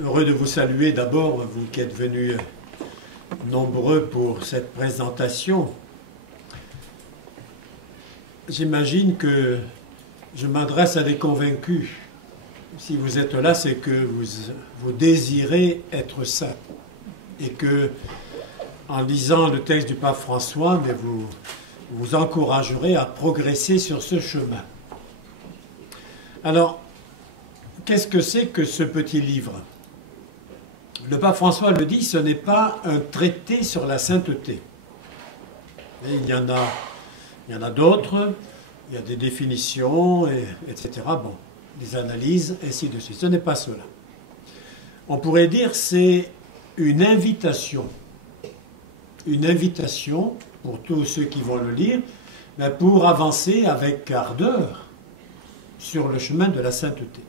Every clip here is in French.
heureux de vous saluer d'abord, vous qui êtes venus nombreux pour cette présentation. J'imagine que je m'adresse à des convaincus. Si vous êtes là, c'est que vous désirez être saints et que, en lisant le texte du pape François, mais vous encouragerez à progresser sur ce chemin. Alors, qu'est-ce que c'est que ce petit livre? Le pape François le dit, ce n'est pas un traité sur la sainteté. Et il y en a d'autres, il y a des définitions, etc. Bon, des analyses, ainsi de suite. Ce n'est pas cela. On pourrait dire c'est une invitation pour tous ceux qui vont le lire, mais pour avancer avec ardeur sur le chemin de la sainteté.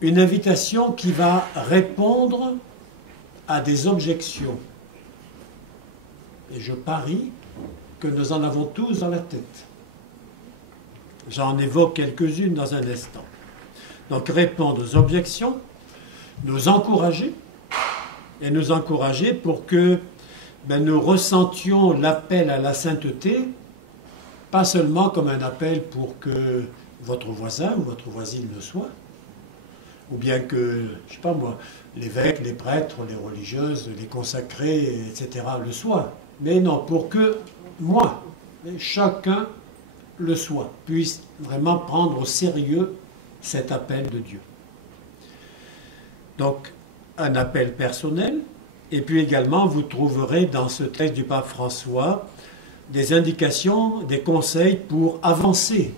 Une invitation qui va répondre à des objections. Et je parie que nous en avons tous dans la tête. J'en évoque quelques-unes dans un instant. Donc répondre aux objections, nous encourager, et nous encourager pour que nous ressentions l'appel à la sainteté, pas seulement comme un appel pour que votre voisin ou votre voisine le soit, ou bien que, je ne sais pas moi, l'évêque, les prêtres, les religieuses, les consacrés, etc. le soient. Mais non, pour que moi, chacun le soit, puisse vraiment prendre au sérieux cet appel de Dieu. Donc, un appel personnel, et puis également, vous trouverez dans ce texte du pape François des indications, des conseils pour avancer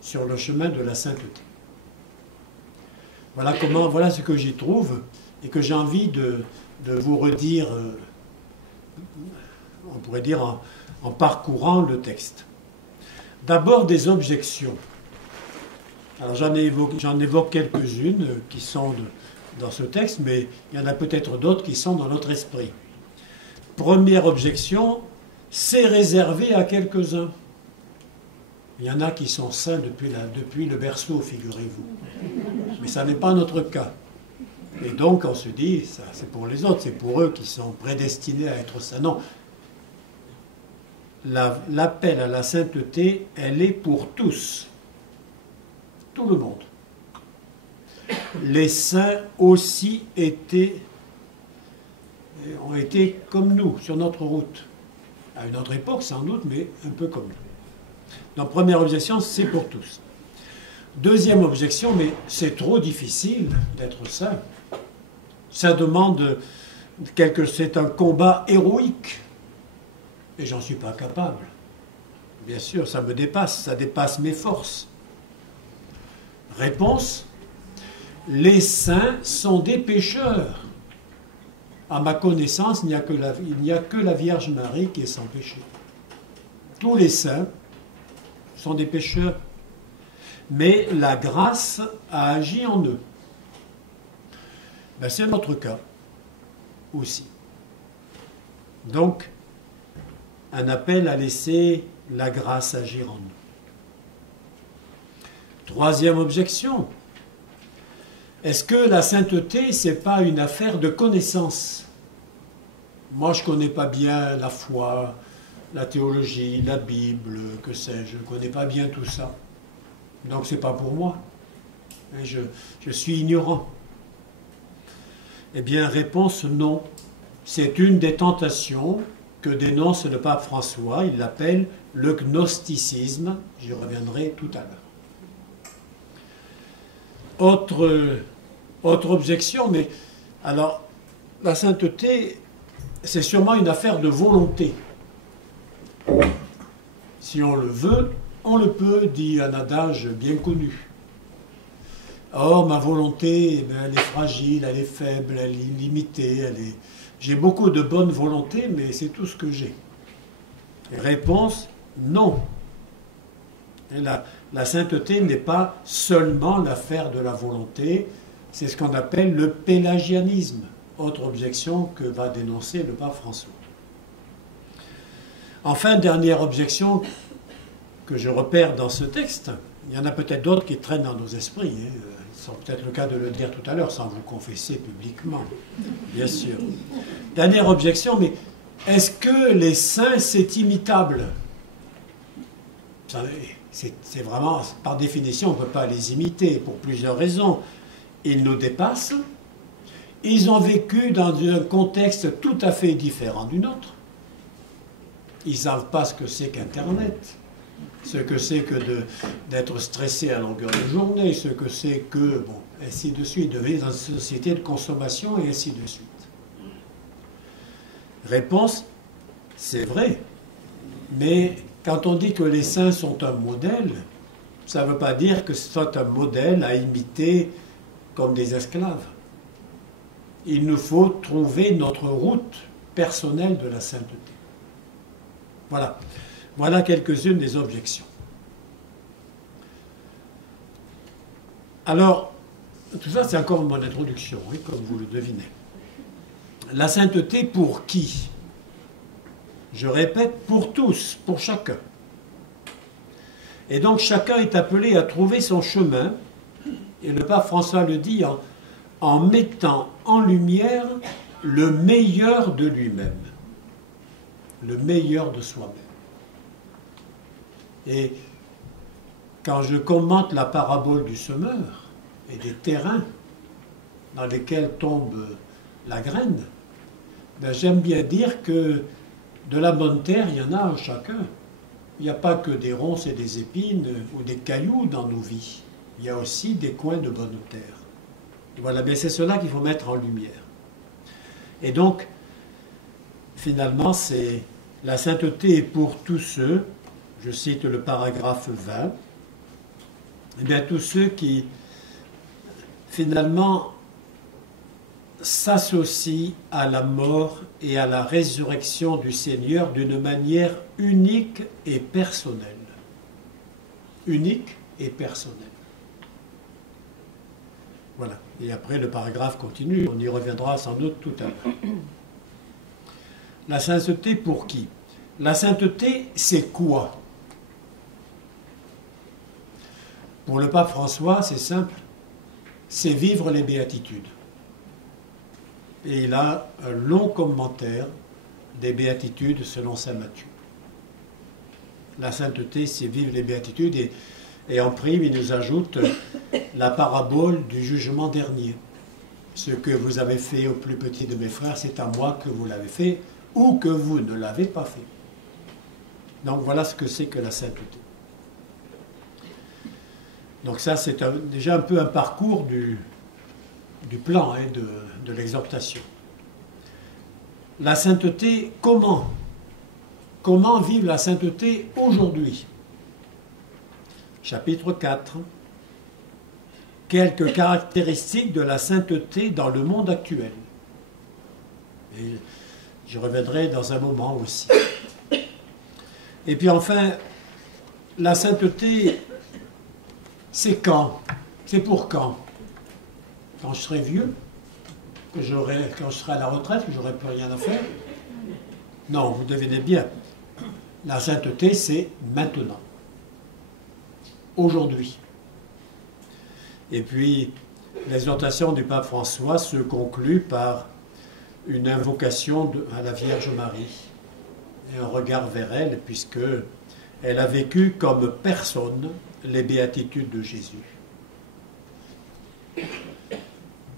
sur le chemin de la sainteté. Voilà ce que j'y trouve et que j'ai envie de vous redire, on pourrait dire en parcourant le texte. D'abord des objections. Alors j'en évoque quelques-unes qui sont dans ce texte, mais il y en a peut-être d'autres qui sont dans notre esprit. Première objection, c'est réservé à quelques-uns. Il y en a qui sont saints depuis le berceau, figurez-vous. Mais ça n'est pas notre cas. Et donc on se dit, ça c'est pour les autres, c'est pour eux qui sont prédestinés à être saints. Non. L'appel à la sainteté, elle est pour tous. Tout le monde. Les saints aussi ont été comme nous, sur notre route. À une autre époque, sans doute, mais un peu comme nous. Donc, première objection, c'est pour tous. Deuxième objection, mais c'est trop difficile d'être saint. Ça demande c'est un combat héroïque. Et j'en suis pas capable. Bien sûr, ça me dépasse, ça dépasse mes forces. Réponse, les saints sont des pécheurs. À ma connaissance, il n'y a que la Vierge Marie qui est sans péché. Tous les saints sont des pécheurs. Mais la grâce a agi en eux. C'est notre cas aussi. Donc, un appel à laisser la grâce agir en nous. Troisième objection. Est-ce que la sainteté, ce n'est pas une affaire de connaissance? Moi, je ne connais pas bien la foi, la théologie, la Bible, que sais-je. Je ne connais pas bien tout ça. Donc, ce n'est pas pour moi. Je suis ignorant. Eh bien, réponse non. C'est une des tentations que dénonce le pape François. Il l'appelle le gnosticisme. J'y reviendrai tout à l'heure. Autre objection, mais alors, la sainteté, c'est sûrement une affaire de volonté. Si on le veut, on le peut, dit un adage bien connu. Or, ma volonté, elle est fragile, elle est faible, elle est limitée, j'ai beaucoup de bonne volonté, mais c'est tout ce que j'ai. Réponse, non. Et la sainteté n'est pas seulement l'affaire de la volonté, c'est ce qu'on appelle le pélagianisme, autre objection que va dénoncer le pape François. Enfin, dernière objection que je repère dans ce texte, Il y en a peut-être d'autres qui traînent dans nos esprits. Hein. C'est peut-être le cas de le dire tout à l'heure, sans vous confesser publiquement, bien sûr. Dernière objection, mais est-ce que les saints, c'est imitable? C'est vraiment, par définition, on ne peut pas les imiter pour plusieurs raisons. Ils nous dépassent, ils ont vécu dans un contexte tout à fait différent du nôtre. Ils ne savent pas ce que c'est qu'Internet, ce que c'est que d'être stressé à longueur de journée, ce que c'est que, bon, ainsi de suite, de vivre dans une société de consommation et ainsi de suite. Réponse, c'est vrai, mais quand on dit que les saints sont un modèle, ça ne veut pas dire que c'est un modèle à imiter comme des esclaves. Il nous faut trouver notre route personnelle de la sainteté. Voilà. Voilà quelques-unes des objections. Alors, tout ça, c'est encore mon introduction, oui, comme vous le devinez. La sainteté pour qui? Je répète, pour tous, pour chacun. Et donc, chacun est appelé à trouver son chemin, et le pape François le dit en mettant en lumière le meilleur de lui-même, le meilleur de soi-même. Et quand je commente la parabole du semeur et des terrains dans lesquels tombe la graine, ben j'aime bien dire que de la bonne terre, il y en a en chacun. Il n'y a pas que des ronces et des épines ou des cailloux dans nos vies. Il y a aussi des coins de bonne terre. Voilà, mais c'est cela qu'il faut mettre en lumière. Et donc, finalement, c'est la sainteté pour tous ceux, je cite le paragraphe 20, eh bien tous ceux qui, finalement, s'associent à la mort et à la résurrection du Seigneur d'une manière unique et personnelle. Unique et personnelle. Voilà. Et après, le paragraphe continue. On y reviendra sans doute tout à l'heure. La sainteté pour qui? La sainteté, c'est quoi? Pour le pape François, c'est simple. C'est vivre les béatitudes. Et il a un long commentaire des béatitudes selon saint Matthieu. La sainteté, c'est vivre les béatitudes. Et en prime, il nous ajoute la parabole du jugement dernier. Ce que vous avez fait au plus petit de mes frères, c'est à moi que vous l'avez fait, ou que vous ne l'avez pas fait. Donc voilà ce que c'est que la sainteté. Donc ça, c'est déjà un peu un parcours du plan hein, de l'exhortation. La sainteté, comment? Comment vivre la sainteté aujourd'hui? Chapitre 4. Quelques caractéristiques de la sainteté dans le monde actuel. Et j'y reviendrai dans un moment aussi. Et puis enfin, la sainteté, c'est quand? C'est pour quand? Quand je serai vieux? Quand je serai à la retraite, que j'aurai plus rien à faire? Non, vous devinez bien. La sainteté, c'est maintenant. Aujourd'hui. Et puis, l'exhortation du pape François se conclut par une invocation à la Vierge Marie et un regard vers elle, puisque elle a vécu comme personne les béatitudes de Jésus.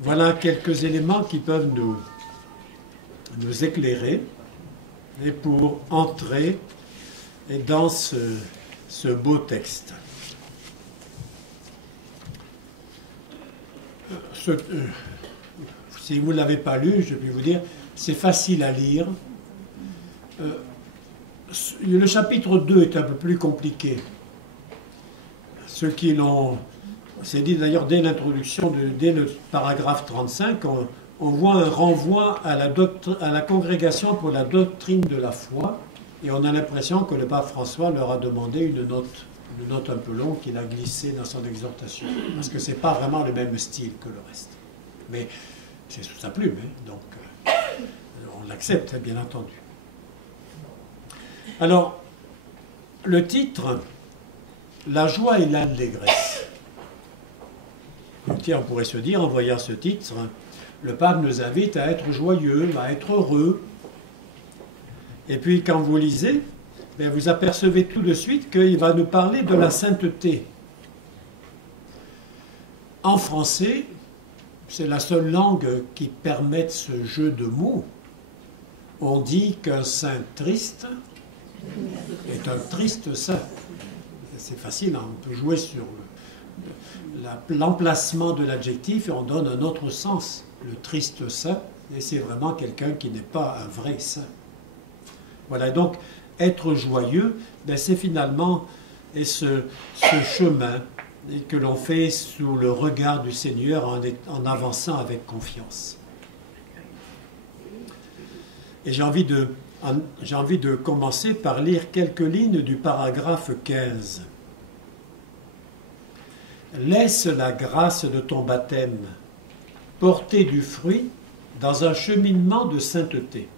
Voilà quelques éléments qui peuvent nous éclairer et pour entrer dans ce beau texte. Si vous ne l'avez pas lu, je vais vous dire, c'est facile à lire. Le chapitre 2 est un peu plus compliqué. Ceux qui l'ont... C'est dit d'ailleurs dès l'introduction, dès le paragraphe 35, on voit un renvoi à la congrégation pour la doctrine de la foi, et on a l'impression que le pape François leur a demandé une note un peu longue qu'il a glissée dans son exhortation, parce que ce n'est pas vraiment le même style que le reste. Mais c'est sous sa plume, hein, donc on l'accepte, bien entendu. Alors, le titre la joie et l'allégresse. Tiens, on pourrait se dire, en voyant ce titre, le pape nous invite à être joyeux, à être heureux. Et puis quand vous lisez, vous apercevez tout de suite qu'il va nous parler de la sainteté. En français, c'est la seule langue qui permette ce jeu de mots. On dit qu'un saint triste est un triste saint. C'est facile, hein, on peut jouer sur l'emplacement de l'adjectif et on donne un autre sens. Le triste saint, et c'est vraiment quelqu'un qui n'est pas un vrai saint. Voilà, donc être joyeux, c'est finalement ce chemin que l'on fait sous le regard du Seigneur en avançant avec confiance. Et j'ai envie de commencer par lire quelques lignes du paragraphe 15. Laisse la grâce de ton baptême porter du fruit dans un cheminement de sainteté.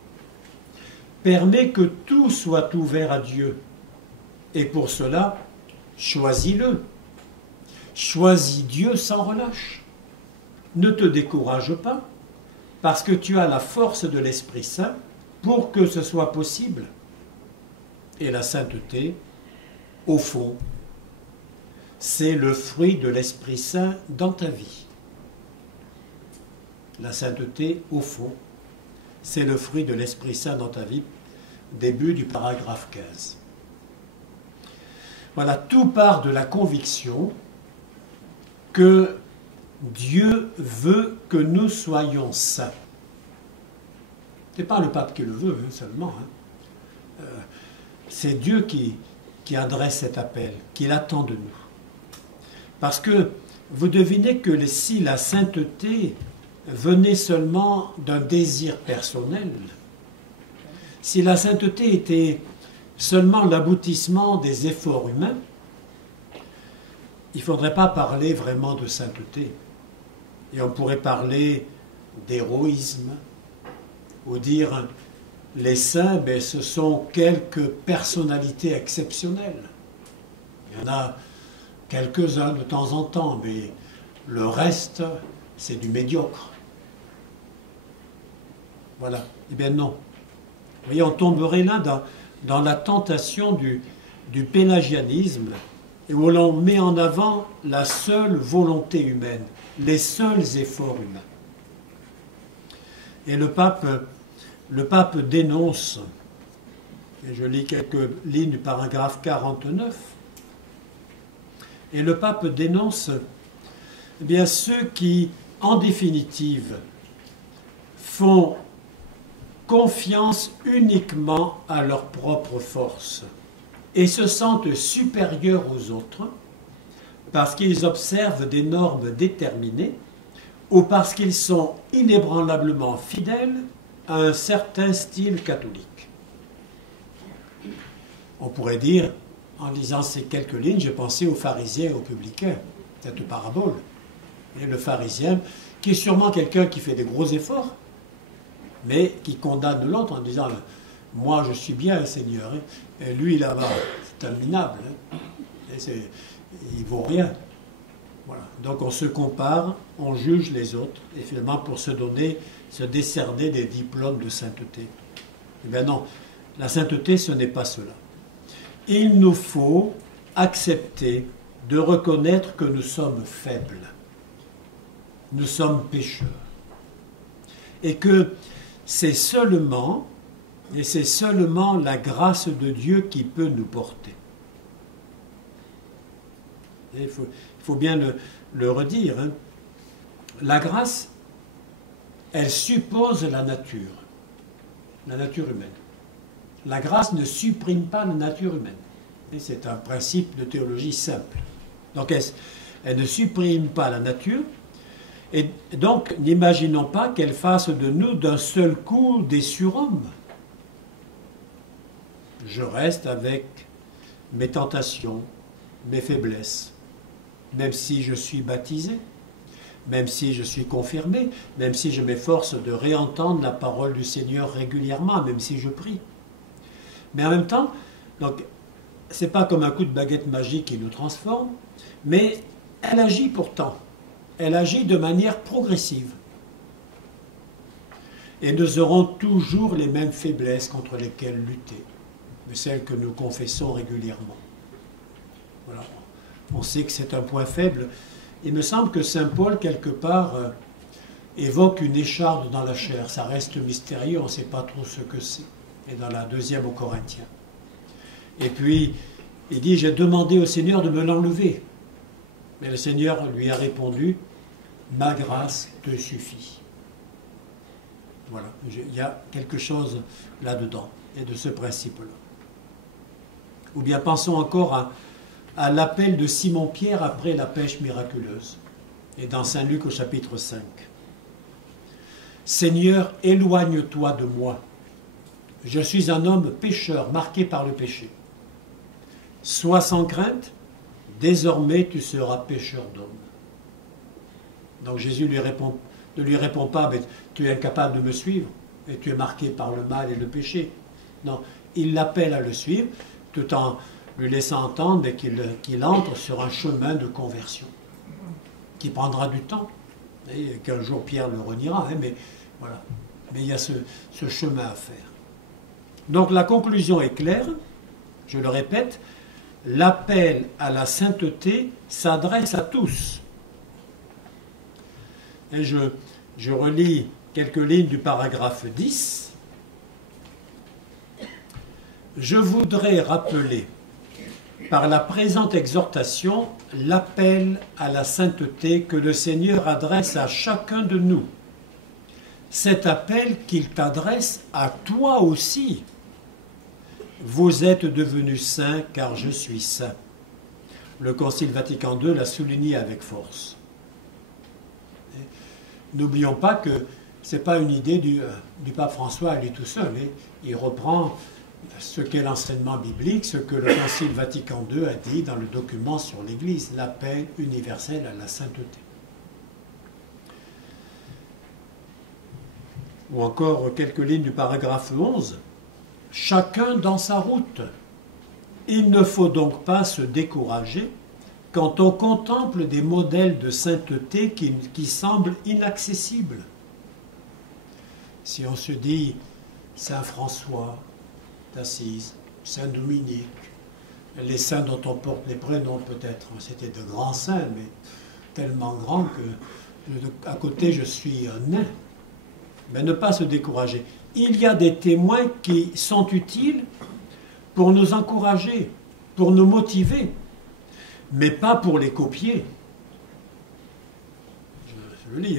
Permets que tout soit ouvert à Dieu. Et pour cela, choisis-le. Choisis Dieu sans relâche. Ne te décourage pas, parce que tu as la force de l'Esprit Saint pour que ce soit possible. Et la sainteté, au fond, c'est le fruit de l'Esprit Saint dans ta vie. La sainteté, au fond, c'est le fruit de l'Esprit Saint dans ta vie. Début du paragraphe 15. Voilà, tout part de la conviction que Dieu veut que nous soyons saints. Ce n'est pas le pape qui le veut seulement. C'est Dieu qui adresse cet appel, qu'il attend de nous. Parce que vous devinez que si la sainteté venait seulement d'un désir personnel, si la sainteté était seulement l'aboutissement des efforts humains, il ne faudrait pas parler vraiment de sainteté. Et on pourrait parler d'héroïsme, ou dire les saints, ce sont quelques personnalités exceptionnelles. Il y en a quelques-uns de temps en temps, mais le reste, c'est du médiocre. Voilà. Eh bien non. Vous voyez, on tomberait là dans la tentation du pélagianisme, et où l'on met en avant la seule volonté humaine, les seuls efforts humains. Et le pape dénonce, et je lis quelques lignes du paragraphe 49, et le pape dénonce ceux qui, en définitive, font confiance uniquement à leur propre force et se sentent supérieurs aux autres parce qu'ils observent des normes déterminées ou parce qu'ils sont inébranlablement fidèles à un certain style catholique. On pourrait dire, en lisant ces quelques lignes, j'ai pensé aux pharisiens et aux publicains, cette parabole. Et le pharisien, qui est sûrement quelqu'un qui fait des gros efforts, mais qui condamne l'autre en disant « Moi, je suis bien, Seigneur, et lui, là-bas, c'est un minable, il ne vaut rien. » Voilà. Donc on se compare, on juge les autres, et finalement pour se décerner des diplômes de sainteté. Eh bien non, la sainteté, ce n'est pas cela. Il nous faut accepter de reconnaître que nous sommes faibles. Nous sommes pécheurs. Et que c'est seulement la grâce de Dieu qui peut nous porter. Et il faut bien le redire. La grâce, elle suppose la nature humaine. La grâce ne supprime pas la nature humaine. Et c'est un principe de théologie simple. Donc elle ne supprime pas la nature. Et donc, n'imaginons pas qu'elle fasse de nous d'un seul coup des surhommes. Je reste avec mes tentations, mes faiblesses, même si je suis baptisé, même si je suis confirmé, même si je m'efforce de réentendre la parole du Seigneur régulièrement, même si je prie. Mais en même temps, donc, c'est pas comme un coup de baguette magique qui nous transforme, mais elle agit pourtant. Elle agit de manière progressive. Et nous aurons toujours les mêmes faiblesses contre lesquelles lutter, mais celles que nous confessons régulièrement. Voilà. On sait que c'est un point faible. Il me semble que saint Paul, quelque part, évoque une écharde dans la chair. Ça reste mystérieux, on ne sait pas trop ce que c'est. Et dans la deuxième aux Corinthiens. Et puis, il dit, j'ai demandé au Seigneur de me l'enlever. Mais le Seigneur lui a répondu, ma grâce te suffit. Voilà, il y a quelque chose là-dedans, et de ce principe-là. Ou bien pensons encore à l'appel de Simon-Pierre après la pêche miraculeuse, et dans Saint Luc au chapitre 5. Seigneur, éloigne-toi de moi. Je suis un homme pécheur, marqué par le péché. Sois sans crainte, désormais tu seras pécheur d'hommes. Donc Jésus ne lui répond pas, mais tu es incapable de me suivre, et tu es marqué par le mal et le péché. Non, il l'appelle à le suivre, tout en lui laissant entendre qu'il entre sur un chemin de conversion, qui prendra du temps, et qu'un jour Pierre le reniera, mais voilà. Mais il y a ce chemin à faire. Donc la conclusion est claire, je le répète, l'appel à la sainteté s'adresse à tous. Et je relis quelques lignes du paragraphe 10. Je voudrais rappeler par la présente exhortation l'appel à la sainteté que le Seigneur adresse à chacun de nous. Cet appel qu'il t'adresse à toi aussi. Vous êtes devenus saints car je suis saint. Le Concile Vatican II l'a souligné avec force. N'oublions pas que ce n'est pas une idée du pape François à lui tout seul. Il reprend ce qu'est l'enseignement biblique, ce que le Concile Vatican II a dit dans le document sur l'Église, l'appel universel à la sainteté. Ou encore quelques lignes du paragraphe 11. Chacun dans sa route. Il ne faut donc pas se décourager quand on contemple des modèles de sainteté qui semblent inaccessibles. Si on se dit Saint François d'Assise, Saint Dominique, les saints dont on porte les prénoms peut-être, c'était de grands saints, mais tellement grands que à côté je suis un nain. Mais ne pas se décourager. Il y a des témoins qui sont utiles pour nous encourager, pour nous motiver, mais pas pour les copier. Je le lis,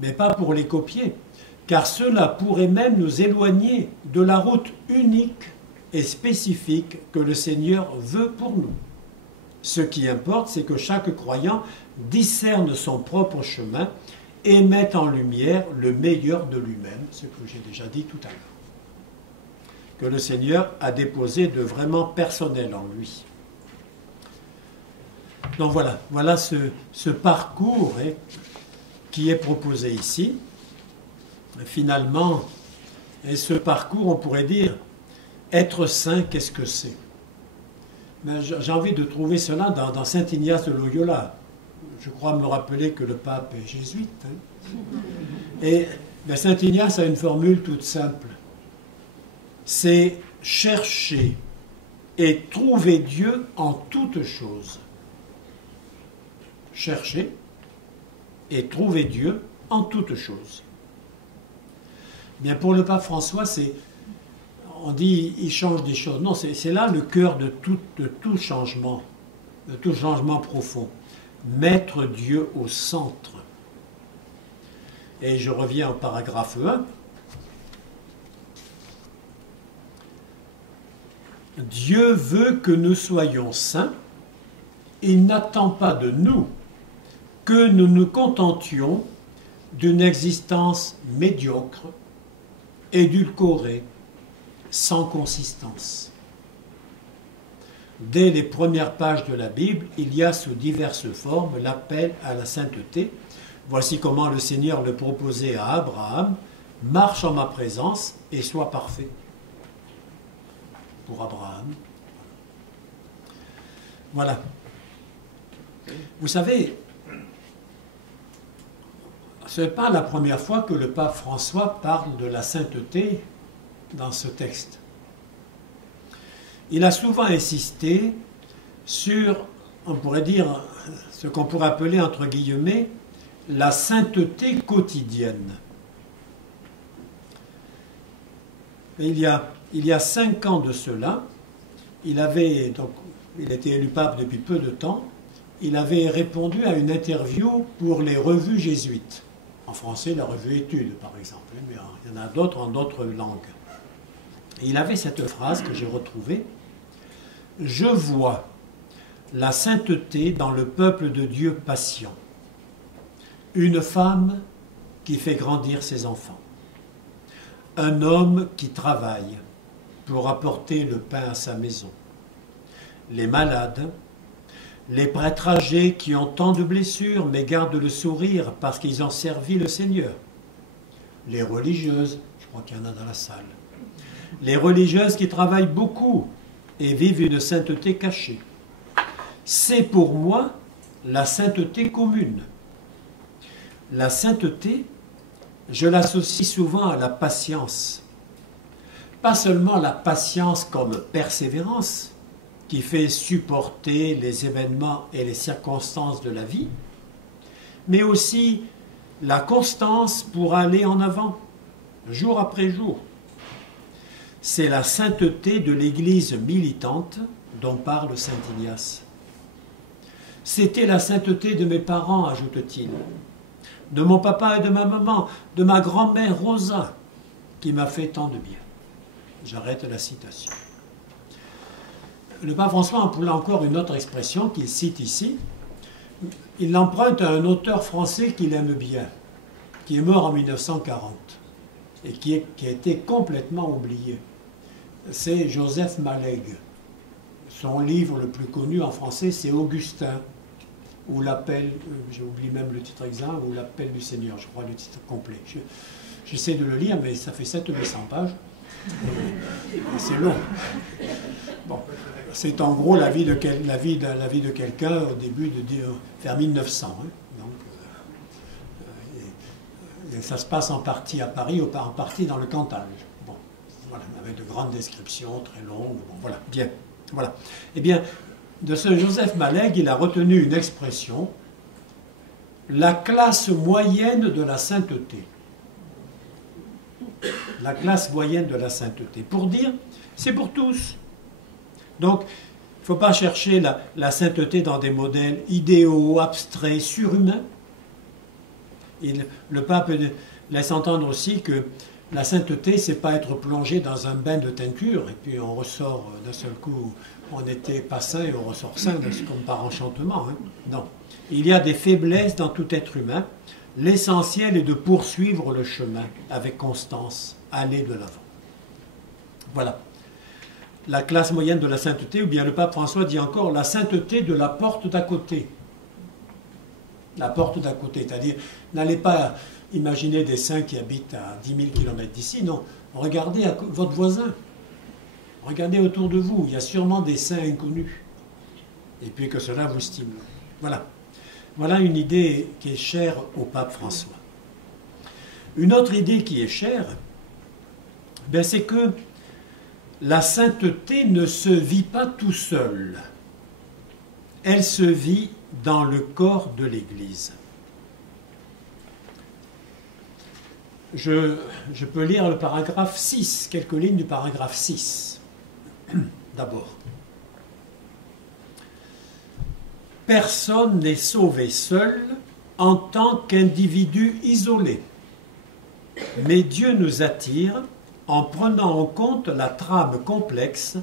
mais pas pour les copier, car cela pourrait même nous éloigner de la route unique et spécifique que le Seigneur veut pour nous. Ce qui importe, c'est que chaque croyant discerne son propre chemin et met en lumière le meilleur de lui-même, ce que j'ai déjà dit tout à l'heure, que le Seigneur a déposé de vraiment personnel en lui. Donc voilà ce parcours qui est proposé ici. Finalement, et ce parcours, on pourrait dire, être saint, qu'est-ce que c'est? J'ai envie de trouver cela dans Saint Ignace de Loyola. Je crois me rappeler que le pape est jésuite. Et Saint Ignace a une formule toute simple. C'est chercher et trouver Dieu en toutes choses. Chercher et trouver Dieu en toutes choses. Bien, pour le pape François, on dit il change des choses. Non, c'est là le cœur de tout changement profond. Mettre Dieu au centre. Et je reviens au paragraphe 1. Dieu veut que nous soyons saints. Il n'attend pas de nous que nous nous contentions d'une existence médiocre, édulcorée, sans consistance. Dès les premières pages de la Bible, il y a sous diverses formes l'appel à la sainteté. Voici comment le Seigneur le proposait à Abraham. Marche en ma présence et sois parfait. Pour Abraham. Voilà. Vous savez, ce n'est pas la première fois que le pape François parle de la sainteté dans ce texte. Il a souvent insisté sur, on pourrait dire, ce qu'on pourrait appeler, entre guillemets, la sainteté quotidienne. Et il y a 5 ans de cela, il était élu pape depuis peu de temps, il avait répondu à une interview pour les revues jésuites. En français, la revue Études, par exemple, mais il y en a d'autres en d'autres langues. Et il avait cette phrase que j'ai retrouvée: « Je vois la sainteté dans le peuple de Dieu patient, une femme qui fait grandir ses enfants, un homme qui travaille pour apporter le pain à sa maison, les malades, les prêtres âgés qui ont tant de blessures mais gardent le sourire parce qu'ils ont servi le Seigneur, les religieuses, je crois qu'il y en a dans la salle, les religieuses qui travaillent beaucoup et vivent une sainteté cachée. C'est pour moi la sainteté commune. La sainteté, je l'associe souvent à la patience. Pas seulement la patience comme persévérance, qui fait supporter les événements et les circonstances de la vie, mais aussi la constance pour aller en avant, jour après jour. C'est la sainteté de l'Église militante dont parle saint Ignace. C'était la sainteté de mes parents, ajoute-t-il, de mon papa et de ma maman, de ma grand-mère Rosa, qui m'a fait tant de bien. J'arrête la citation. Le pape François emploie encore une autre expression qu'il cite ici. Il l'emprunte à un auteur français qu'il aime bien, qui est mort en 1940 et qui a été complètement oublié. C'est Joseph Malegue. Son livre le plus connu en français, c'est Augustin, ou l'appel, j'oublie même le titre exact, ou l'appel du Seigneur, je crois le titre complet. J'essaie de le lire, mais ça fait 700-800 pages. C'est long. Bon, c'est en gros la vie de quelqu'un au début vers 1900. Hein. Donc, et ça se passe en partie à Paris, en partie dans le Cantal. Bon, voilà, avec de grandes descriptions très longues. Bon, voilà, bien. Voilà. Eh bien, de ce Joseph Malegue, il a retenu une expression: la classe moyenne de la sainteté. La classe moyenne de la sainteté. Pour dire, c'est pour tous. Donc, il ne faut pas chercher la sainteté dans des modèles idéaux, abstraits, surhumains. Le pape laisse entendre aussi que la sainteté, c'est pas être plongé dans un bain de teinture et puis on ressort d'un seul coup, on n'était pas saint et on ressort saint comme par enchantement. Hein. Non. Il y a des faiblesses dans tout être humain. L'essentiel est de poursuivre le chemin avec constance, aller de l'avant. Voilà. La classe moyenne de la sainteté, ou bien le pape François dit encore la sainteté de la porte d'à côté. La porte d'à côté, c'est-à-dire, n'allez pas imaginer des saints qui habitent à 10 000 km d'ici, non. Regardez votre voisin. Regardez autour de vous, il y a sûrement des saints inconnus. Et puis que cela vous stimule. Voilà. Voilà une idée qui est chère au pape François. Une autre idée qui est chère, ben c'est que la sainteté ne se vit pas tout seul. Elle se vit dans le corps de l'Église. Je peux lire le paragraphe 6, quelques lignes du paragraphe 6. D'abord. Personne n'est sauvé seul en tant qu'individu isolé. Mais Dieu nous attire en prenant en compte la trame complexe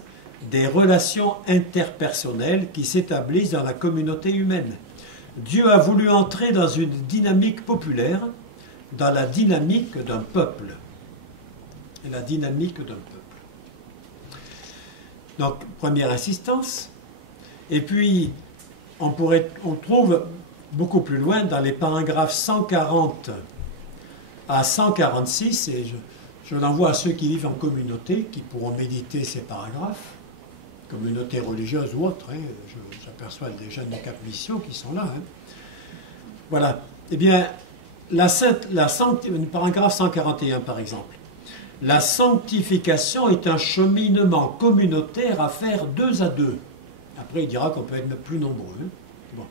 des relations interpersonnelles qui s'établissent dans la communauté humaine. Dieu a voulu entrer dans une dynamique populaire, dans la dynamique d'un peuple. Et la dynamique d'un peuple. Donc, première insistance. Et puis, on trouve beaucoup plus loin dans les paragraphes 140 à 146, et je l'envoie à ceux qui vivent en communauté, qui pourront méditer ces paragraphes. communautés religieuses ou autres. Hein. J'aperçois des jeunes de Cap Mission qui sont là. Hein. Voilà. Eh bien, paragraphe 141 par exemple. La sanctification est un cheminement communautaire à faire 2 à 2. Après, il dira qu'on peut être plus nombreux. Hein. Bon.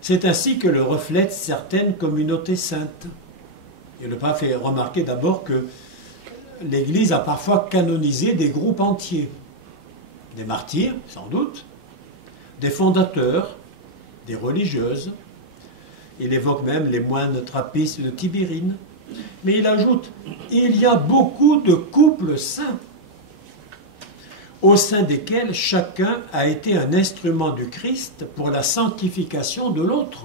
C'est ainsi que le reflètent certaines communautés saintes. Et le pape fait remarquer d'abord que l'Église a parfois canonisé des groupes entiers. Des martyrs, sans doute, des fondateurs, des religieuses. Il évoque même les moines trappistes de Tibérine. Mais il ajoute, il y a beaucoup de couples saints, au sein desquels chacun a été un instrument du Christ pour la sanctification de l'autre.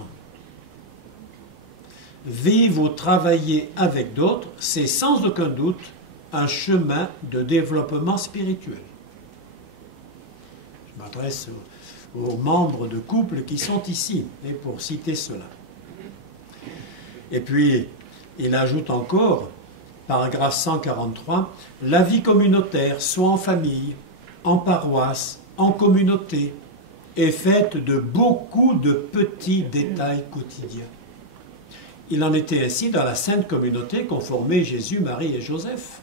Vivre ou travailler avec d'autres, c'est sans aucun doute un chemin de développement spirituel. Je m'adresse aux membres de couples qui sont ici, et pour citer cela. Et puis, il ajoute encore, paragraphe 143, la vie communautaire, soit en famille, en paroisse, en communauté, est faite de beaucoup de petits détails quotidiens. Il en était ainsi dans la sainte communauté qu'ont formé Jésus, Marie et Joseph.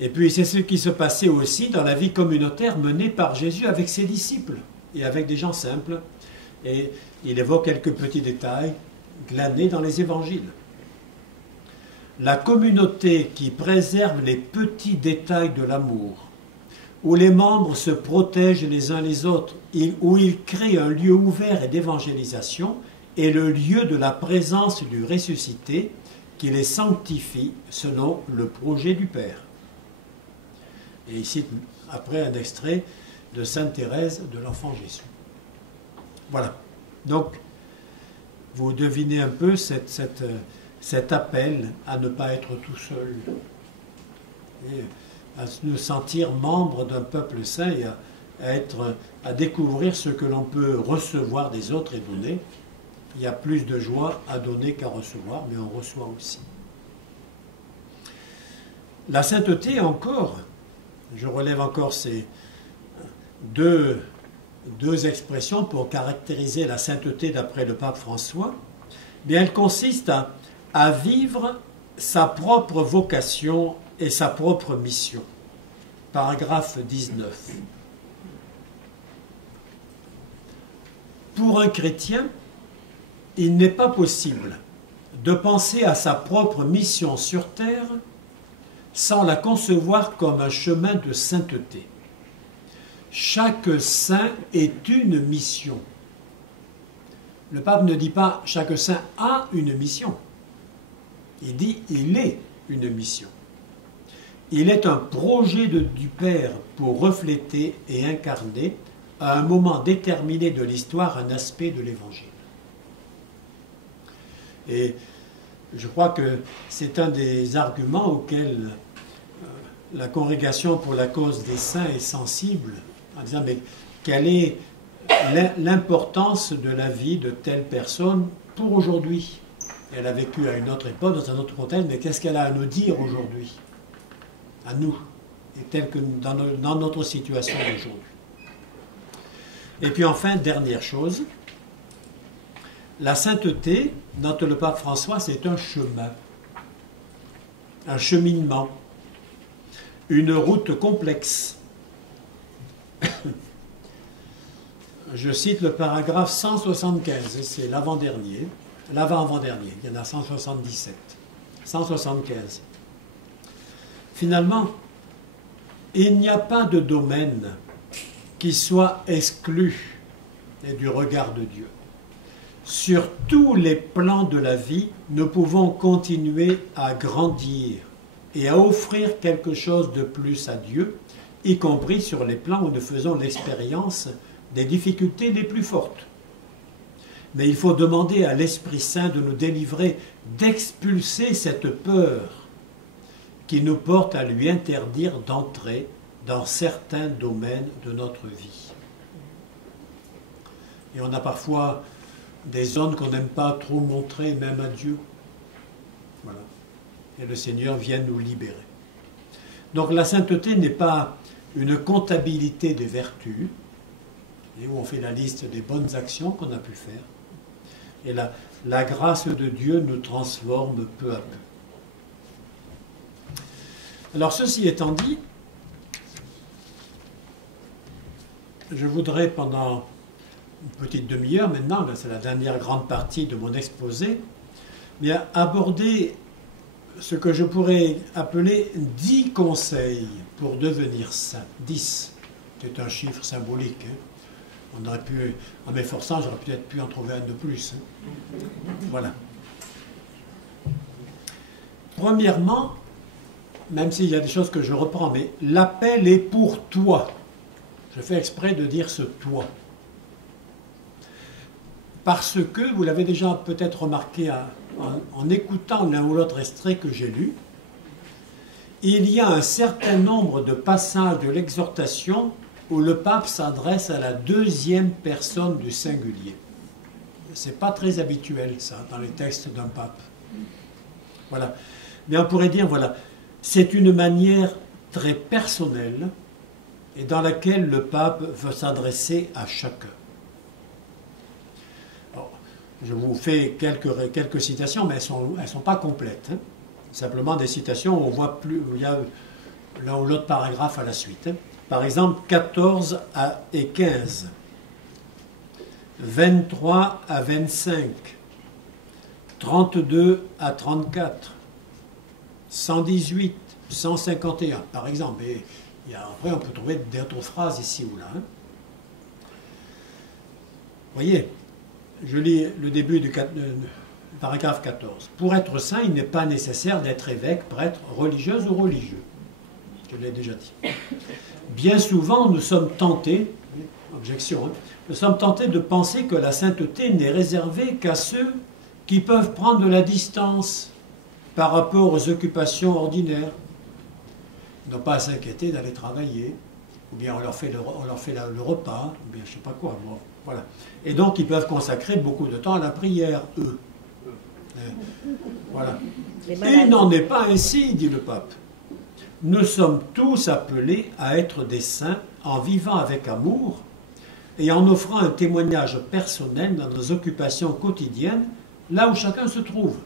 Et puis c'est ce qui se passait aussi dans la vie communautaire menée par Jésus avec ses disciples et avec des gens simples. Et il évoque quelques petits détails glanés dans les évangiles. La communauté qui préserve les petits détails de l'amour, où les membres se protègent les uns les autres, où ils créent un lieu ouvert et d'évangélisation, est le lieu de la présence du ressuscité qui les sanctifie selon le projet du Père. Et il cite après un extrait de Sainte Thérèse de l'Enfant Jésus. Voilà. Donc, vous devinez un peu cet appel à ne pas être tout seul, et à nous sentir membre d'un peuple saint et à découvrir ce que l'on peut recevoir des autres et donner. Il y a plus de joie à donner qu'à recevoir, mais on reçoit aussi. La sainteté encore, je relève encore ces deux expressions pour caractériser la sainteté d'après le pape François. Bien, elle consiste à vivre sa propre vocation et sa propre mission. Paragraphe 19. Pour un chrétien, il n'est pas possible de penser à sa propre mission sur terre sans la concevoir comme un chemin de sainteté. Chaque saint est une mission. Le pape ne dit pas « chaque saint a une mission ». Il dit « il est une mission ». Il est un projet du Père pour refléter et incarner à un moment déterminé de l'histoire un aspect de l'Évangile. Et je crois que c'est un des arguments auxquels la Congrégation pour la cause des saints est sensible, en disant mais quelle est l'importance de la vie de telle personne pour aujourd'hui. Elle a vécu à une autre époque, dans un autre contexte, mais qu'est-ce qu'elle a à nous dire aujourd'hui, à nous, et tel que dans notre situation d'aujourd'hui. Et puis enfin, dernière chose, la sainteté, note le pape François, c'est un chemin, un cheminement, une route complexe. Je cite le paragraphe 175, c'est l'avant-dernier, l'avant-avant-dernier, il y en a 177, 175. Finalement, il n'y a pas de domaine qui soit exclu du regard de Dieu. Sur tous les plans de la vie, nous pouvons continuer à grandir et à offrir quelque chose de plus à Dieu, y compris sur les plans où nous faisons l'expérience des difficultés les plus fortes. Mais il faut demander à l'Esprit Saint de nous délivrer, d'expulser cette peur qui nous porte à lui interdire d'entrer dans certains domaines de notre vie. Et on a parfois des zones qu'on n'aime pas trop montrer, même à Dieu. Voilà. Et le Seigneur vient nous libérer. Donc la sainteté n'est pas une comptabilité des vertus, et où on fait la liste des bonnes actions qu'on a pu faire. Et la grâce de Dieu nous transforme peu à peu. Alors, ceci étant dit, je voudrais pendant une petite demi-heure maintenant, c'est la dernière grande partie de mon exposé, mais aborder ce que je pourrais appeler 10 conseils pour devenir saint. 10. C'est un chiffre symbolique. On aurait pu, en m'efforçant, j'aurais peut-être pu en trouver un de plus. Voilà. Premièrement, même s'il y a des choses que je reprends, mais l'appel est pour toi. Je fais exprès de dire ce toi. Parce que, vous l'avez déjà peut-être remarqué en écoutant l'un ou l'autre extrait que j'ai lu, il y a un certain nombre de passages de l'exhortation où le pape s'adresse à la deuxième personne du singulier. Ce n'est pas très habituel, ça, dans les textes d'un pape. Voilà. Mais on pourrait dire, voilà, c'est une manière très personnelle et dans laquelle le pape veut s'adresser à chacun. Alors, je vous fais quelques citations, mais elles sont pas complètes. Hein. Simplement des citations où on voit plus, où il y a l'un ou l'autre paragraphe à la suite. Hein. Par exemple, 14 et 15, 23 à 25, 32 à 34, 118, 151, par exemple. Et après, on peut trouver d'autres phrases ici ou là. Hein. Vous voyez, je lis le début du paragraphe 14. Pour être saint, il n'est pas nécessaire d'être évêque, prêtre, religieuse ou religieux. Je l'ai déjà dit. Bien souvent, nous sommes tentés, objection, hein, nous sommes tentés de penser que la sainteté n'est réservée qu'à ceux qui peuvent prendre de la distance par rapport aux occupations ordinaires. Ils n'ont pas à s'inquiéter d'aller travailler, ou bien on leur fait le repas, ou bien je ne sais pas quoi. Bon, voilà. Et donc, ils peuvent consacrer beaucoup de temps à la prière, eux. Voilà. Et il n'en est pas ainsi, dit le pape. Nous sommes tous appelés à être des saints en vivant avec amour et en offrant un témoignage personnel dans nos occupations quotidiennes, là où chacun se trouve.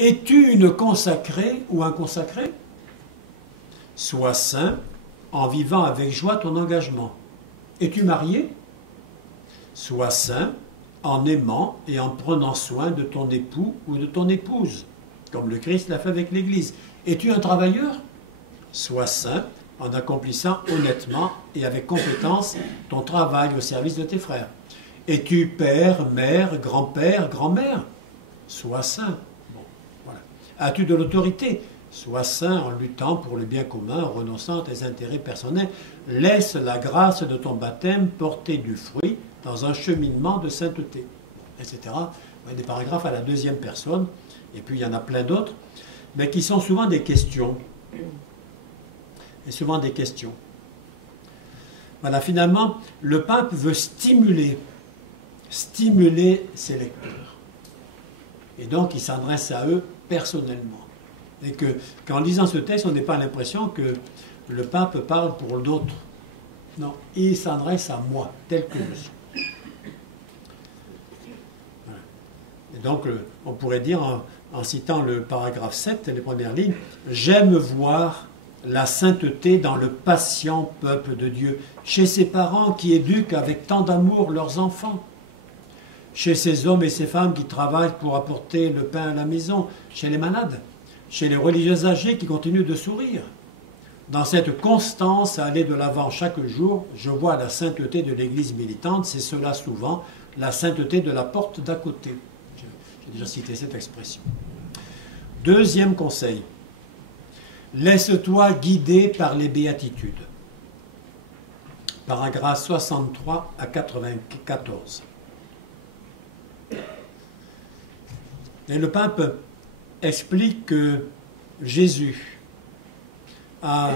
Es-tu une consacrée ou un consacré? Sois saint en vivant avec joie ton engagement. Es-tu marié? Sois saint en aimant et en prenant soin de ton époux ou de ton épouse, comme le Christ l'a fait avec l'Église. Es-tu un travailleur? Sois saint en accomplissant honnêtement et avec compétence ton travail au service de tes frères. Es-tu père, mère, grand-père, grand-mère? Sois saint. Bon, voilà. As-tu de l'autorité? Sois saint en luttant pour le bien commun, en renonçant à tes intérêts personnels. Laisse la grâce de ton baptême porter du fruit dans un cheminement de sainteté, etc. Des paragraphes à la deuxième personne, et puis il y en a plein d'autres, mais qui sont souvent des questions. Et souvent des questions. Voilà, finalement, le pape veut stimuler ses lecteurs. Et donc, il s'adresse à eux personnellement. Et qu'en lisant ce texte, on n'ait pas l'impression que le pape parle pour d'autres. Non, il s'adresse à moi, tel que je suis. Voilà. Et donc, on pourrait dire, en citant le paragraphe 7, les premières lignes, « J'aime voir la sainteté dans le patient peuple de Dieu, chez ces parents qui éduquent avec tant d'amour leurs enfants, chez ces hommes et ces femmes qui travaillent pour apporter le pain à la maison, chez les malades, chez les religieux âgés qui continuent de sourire. Dans cette constance à aller de l'avant chaque jour, je vois la sainteté de l'Église militante, c'est cela souvent, la sainteté de la porte d'à côté. » J'ai déjà cité cette expression. Deuxième conseil. Laisse-toi guider par les béatitudes. Paragraphe 63 à 94. Et le pape explique que Jésus a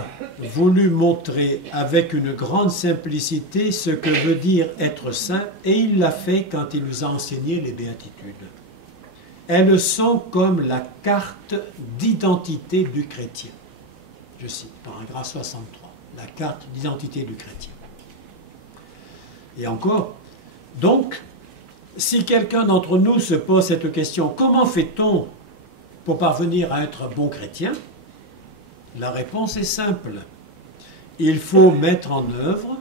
voulu montrer avec une grande simplicité ce que veut dire être saint, et il l'a fait quand il nous a enseigné les béatitudes. Elles sont comme la carte d'identité du chrétien. je cite, paragraphe 63, la carte d'identité du chrétien. Et encore, donc, si quelqu'un d'entre nous se pose cette question, comment fait-on pour parvenir à être un bon chrétien? La réponse est simple. Il faut mettre en œuvre,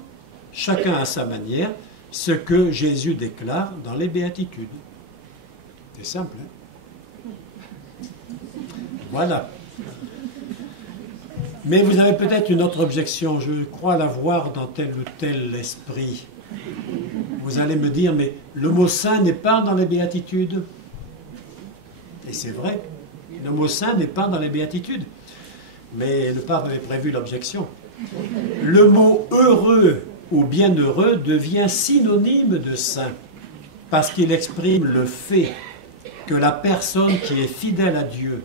chacun à sa manière, ce que Jésus déclare dans les béatitudes. C'est simple, hein? Voilà. Mais vous avez peut-être une autre objection, je crois l'avoir dans tel ou tel esprit. Vous allez me dire, mais le mot saint n'est pas dans les béatitudes. Et c'est vrai, le mot saint n'est pas dans les béatitudes. Mais le pape avait prévu l'objection. Le mot heureux ou bienheureux devient synonyme de saint, parce qu'il exprime le fait que la personne qui est fidèle à Dieu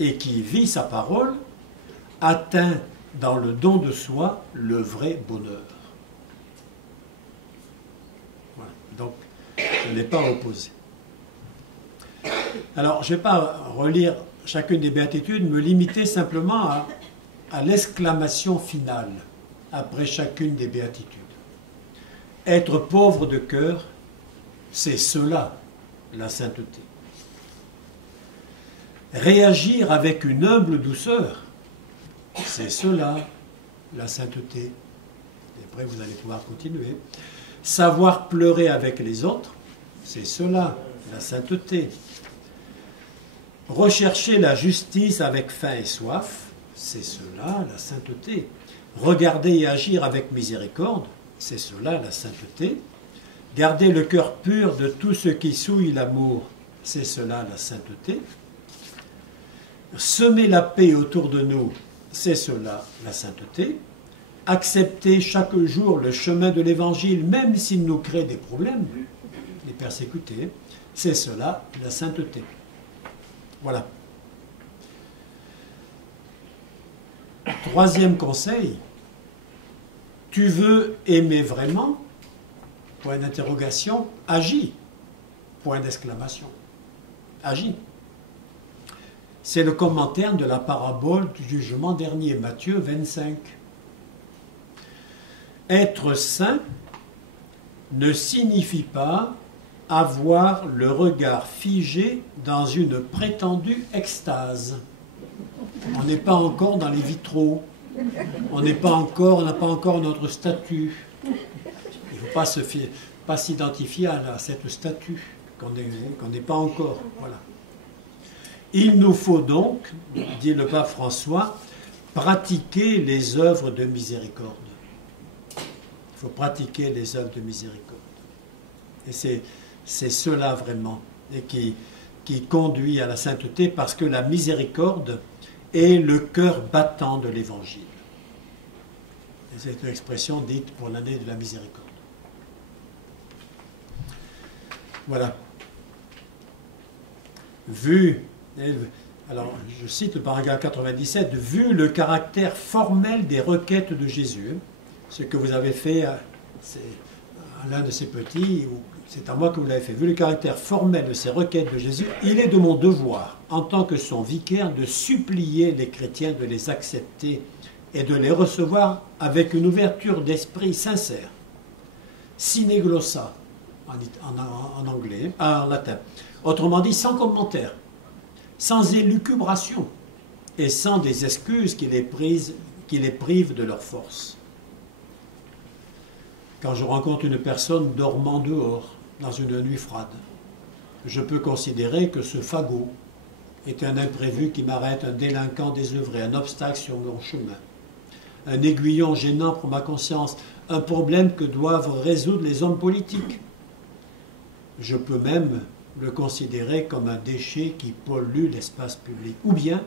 et qui vit sa parole atteint dans le don de soi le vrai bonheur. Voilà. Donc, je n'ai pas opposé. Alors, je ne vais pas relire chacune des béatitudes, me limiter simplement à l'exclamation finale après chacune des béatitudes. Être pauvre de cœur, c'est cela, la sainteté. Réagir avec une humble douceur, c'est cela, la sainteté. Et après, vous allez pouvoir continuer. Savoir pleurer avec les autres, c'est cela, la sainteté. Rechercher la justice avec faim et soif, c'est cela, la sainteté. Regarder et agir avec miséricorde, c'est cela, la sainteté. Garder le cœur pur de tout ce qui souille l'amour, c'est cela, la sainteté. Semer la paix autour de nous, c'est cela, la sainteté. Accepter chaque jour le chemin de l'Évangile, même s'il nous crée des problèmes, les persécuter, c'est cela, la sainteté. Voilà. Troisième conseil, tu veux aimer vraiment? Point d'interrogation, agis. Point d'exclamation. Agis. C'est le commentaire de la parabole du jugement dernier, Matthieu 25. Être saint ne signifie pas avoir le regard figé dans une prétendue extase. On n'est pas encore dans les vitraux. On n'a pas encore notre statut. Il ne faut pas s'identifier à cette statue qu'on n'est pas encore. Voilà. Il nous faut donc, dit le pape François, pratiquer les œuvres de miséricorde. Il faut pratiquer les œuvres de miséricorde. Et c'est cela vraiment et qui conduit à la sainteté, parce que la miséricorde est le cœur battant de l'Évangile. C'est une expression dite pour l'année de la miséricorde. Voilà. Alors je cite le paragraphe 97, vu le caractère formel des requêtes de Jésus, ce que vous avez fait à l'un de ces petits, c'est à moi que vous l'avez fait, vu le caractère formel de ces requêtes de Jésus, il est de mon devoir, en tant que son vicaire, de supplier les chrétiens de les accepter et de les recevoir avec une ouverture d'esprit sincère, sine glossa, en anglais, en latin. Autrement dit, sans commentaire, sans élucubration et sans des excuses qui les privent de leur force. Quand je rencontre une personne dormant dehors, dans une nuit froide, je peux considérer que ce fagot est un imprévu qui m'arrête, un délinquant désœuvré, un obstacle sur mon chemin, un aiguillon gênant pour ma conscience, un problème que doivent résoudre les hommes politiques. Je peux même le considérer comme un déchet qui pollue l'espace public. Ou bien,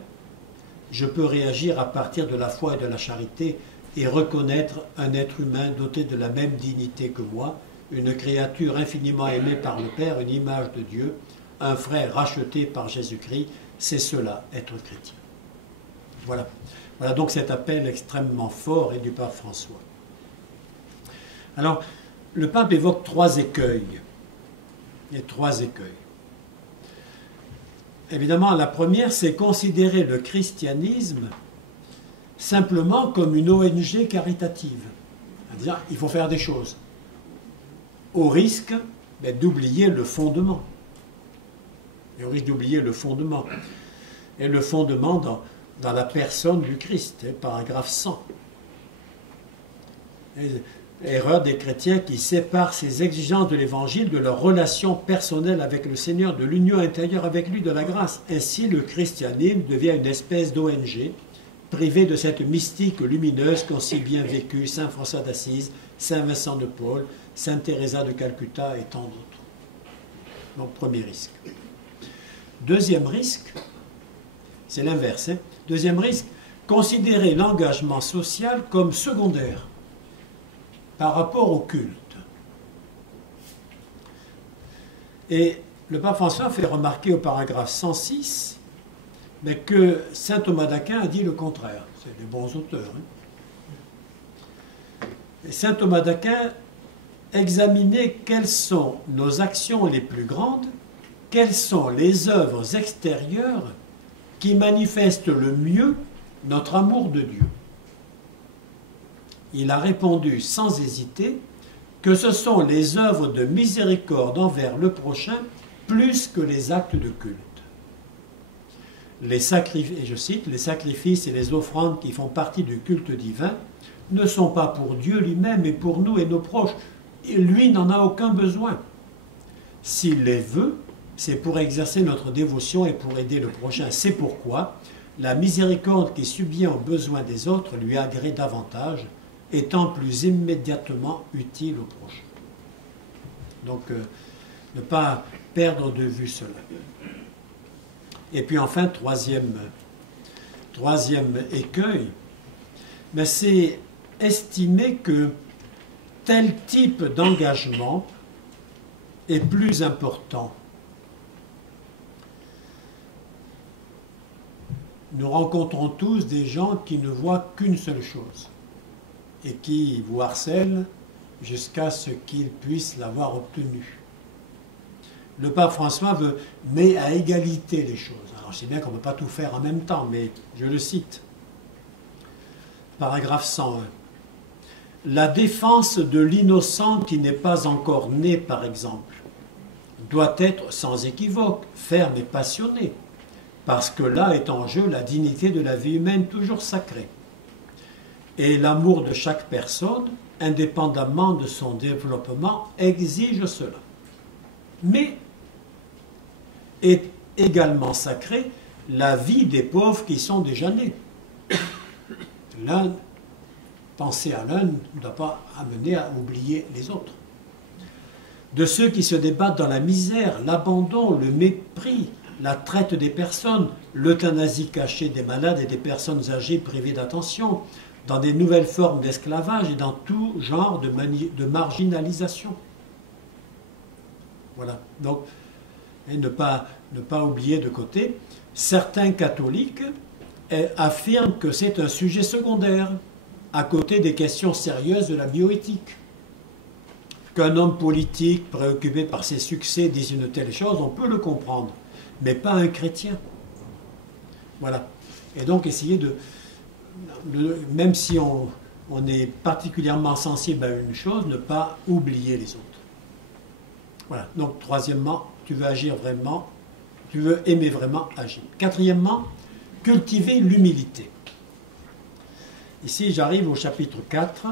je peux réagir à partir de la foi et de la charité et reconnaître un être humain doté de la même dignité que moi, une créature infiniment aimée par le Père, une image de Dieu, un frère racheté par Jésus-Christ. C'est cela, être chrétien. Voilà. Voilà donc cet appel extrêmement fort et du pape François. Alors, le pape évoque trois écueils. Il y a trois écueils. Évidemment, la première, c'est considérer le christianisme simplement comme une ONG caritative. C'est-à-dire, il faut faire des choses, au risque d'oublier le fondement. Et au risque d'oublier le fondement. Et le fondement dans la personne du Christ, paragraphe 100. Erreur des chrétiens qui séparent ces exigences de l'Évangile de leur relation personnelle avec le Seigneur, de l'union intérieure avec lui, de la grâce. Ainsi, le christianisme devient une espèce d'ONG, privée de cette mystique lumineuse qu'ont si bien vécu Saint François d'Assise, Saint Vincent de Paul, Sainte Teresa de Calcutta et tant d'autres. Donc, premier risque. Deuxième risque, c'est l'inverse. Deuxième risque, considérer l'engagement social comme secondaire par rapport au culte. Et le pape François fait remarquer au paragraphe 106 que saint Thomas d'Aquin a dit le contraire. C'est des bons auteurs. Et saint Thomas d'Aquin examinait quelles sont nos actions les plus grandes, quelles sont les œuvres extérieures qui manifestent le mieux notre amour de Dieu. Il a répondu sans hésiter que ce sont les œuvres de miséricorde envers le prochain plus que les actes de culte. Les sacrifices, et je cite, les sacrifices et les offrandes qui font partie du culte divin ne sont pas pour Dieu lui-même, mais pour nous et nos proches. Et lui n'en a aucun besoin. S'il les veut, c'est pour exercer notre dévotion et pour aider le prochain. C'est pourquoi la miséricorde qui subvient aux besoins des autres lui agrée davantage, étant plus immédiatement utile au prochain. Donc, ne pas perdre de vue cela. Et puis enfin, troisième écueil, mais c'est estimer que tel type d'engagement est plus important. Nous rencontrons tous des gens qui ne voient qu'une seule chose et qui vous harcèlent jusqu'à ce qu'ils puissent l'avoir obtenu. Le pape François met à égalité les choses. Alors je sais bien qu'on ne peut pas tout faire en même temps, mais je le cite. Paragraphe 101. La défense de l'innocent qui n'est pas encore né, par exemple, doit être sans équivoque, ferme et passionnée, parce que là est en jeu la dignité de la vie humaine toujours sacrée. Et l'amour de chaque personne, indépendamment de son développement, exige cela. Mais est également sacrée la vie des pauvres qui sont déjà nés. Penser à l'un ne doit pas amener à oublier les autres. De ceux qui se débattent dans la misère, l'abandon, le mépris, la traite des personnes, l'euthanasie cachée des malades et des personnes âgées privées d'attention, dans des nouvelles formes d'esclavage et dans tout genre de marginalisation. Voilà. Donc, et ne pas oublier de côté, certains catholiques affirment que c'est un sujet secondaire, à côté des questions sérieuses de la bioéthique. Qu'un homme politique préoccupé par ses succès dise une telle chose, on peut le comprendre, mais pas un chrétien. Voilà. Et donc essayer même si on est particulièrement sensible à une chose, ne pas oublier les autres. Voilà. Donc troisièmement, tu veux agir vraiment, tu veux aimer vraiment agir. Quatrièmement, cultiver l'humilité. Ici, j'arrive au chapitre 4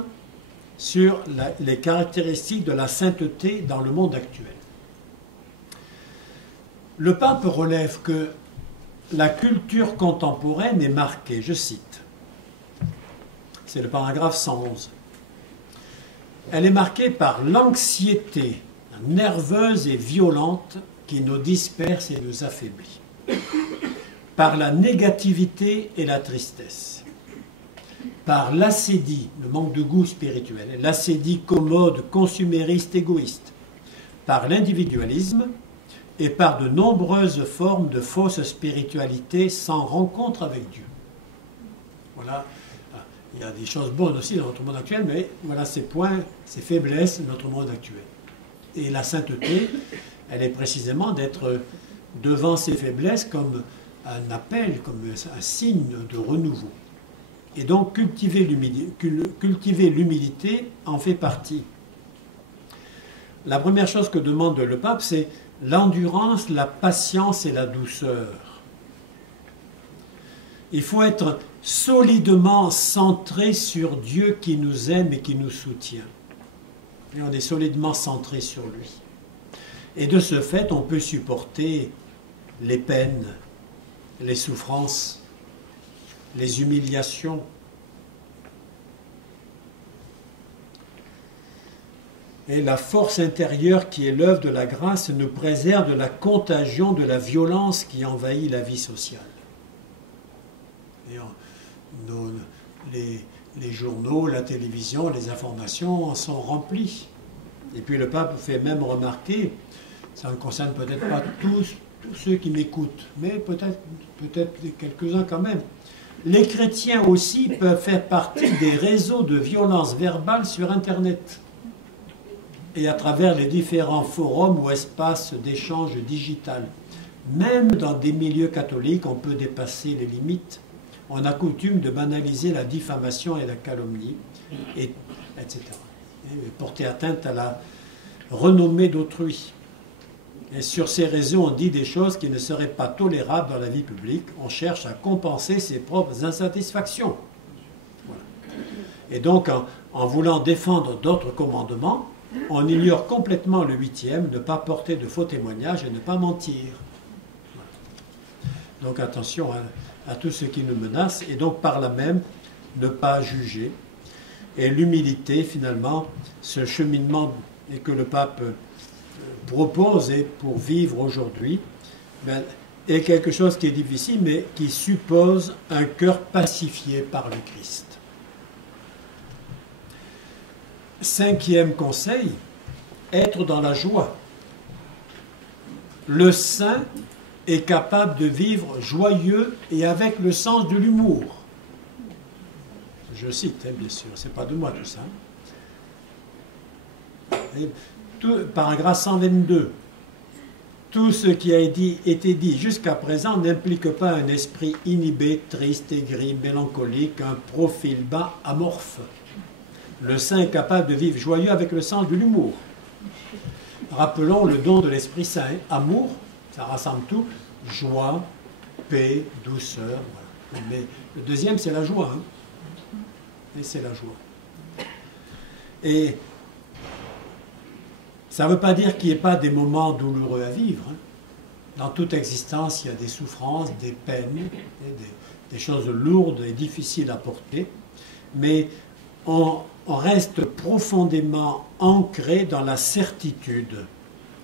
sur les caractéristiques de la sainteté dans le monde actuel. Le pape relève que la culture contemporaine est marquée, je cite, c'est le paragraphe 111, elle est marquée par l'anxiété nerveuse et violente qui nous disperse et nous affaiblit, par la négativité et la tristesse, par l'assédie, le manque de goût spirituel, l'assédie commode, consumériste, égoïste, par l'individualisme et par de nombreuses formes de fausse spiritualité sans rencontre avec Dieu. Voilà, il y a des choses bonnes aussi dans notre monde actuel, mais voilà ces points, ces faiblesses de notre monde actuel. Et la sainteté, elle est précisément d'être devant ces faiblesses comme un appel, comme un signe de renouveau. Et donc cultiver l'humilité en fait partie. La première chose que demande le pape, c'est l'endurance, la patience et la douceur. Il faut être solidement centré sur Dieu qui nous aime et qui nous soutient. Et on est solidement centré sur lui. Et de ce fait, on peut supporter les peines, les souffrances, les humiliations. Et la force intérieure qui est l'œuvre de la grâce nous préserve de la contagion de la violence qui envahit la vie sociale. Et les journaux, la télévision, les informations en sont remplis. Et puis le pape fait même remarquer, ça ne concerne peut-être pas tous ceux qui m'écoutent, mais peut-être quelques-uns quand même. Les chrétiens aussi peuvent faire partie des réseaux de violence verbale sur Internet et à travers les différents forums ou espaces d'échange digital. Même dans des milieux catholiques, on peut dépasser les limites. On a coutume de banaliser la diffamation et la calomnie, etc. Et porter atteinte à la renommée d'autrui. Et sur ces réseaux, on dit des choses qui ne seraient pas tolérables dans la vie publique. On cherche à compenser ses propres insatisfactions. Voilà. Et donc, en voulant défendre d'autres commandements, on ignore complètement le 8e, ne pas porter de faux témoignages et ne pas mentir. Voilà. Donc attention à tout ce qui nous menace, et donc par là même, ne pas juger. Et l'humilité, finalement, ce cheminement que le pape propose et pour vivre aujourd'hui, est quelque chose qui est difficile, mais qui suppose un cœur pacifié par le Christ. 5e conseil, être dans la joie. Le saint est capable de vivre joyeux et avec le sens de l'humour. Je cite, bien sûr, c'est pas de moi tout ça. Paragraphe 122. Tout ce qui a été dit jusqu'à présent n'implique pas un esprit inhibé, triste, aigri, mélancolique, un profil bas, amorphe. Le saint est capable de vivre joyeux avec le sens de l'humour. Rappelons le don de l'Esprit Saint. Amour, ça rassemble tout. Joie, paix, douceur. Voilà. Mais le deuxième, c'est la joie. Et c'est la joie. Et ça ne veut pas dire qu'il n'y ait pas des moments douloureux à vivre. Dans toute existence, il y a des souffrances, des peines, des choses lourdes et difficiles à porter. Mais on reste profondément ancré dans la certitude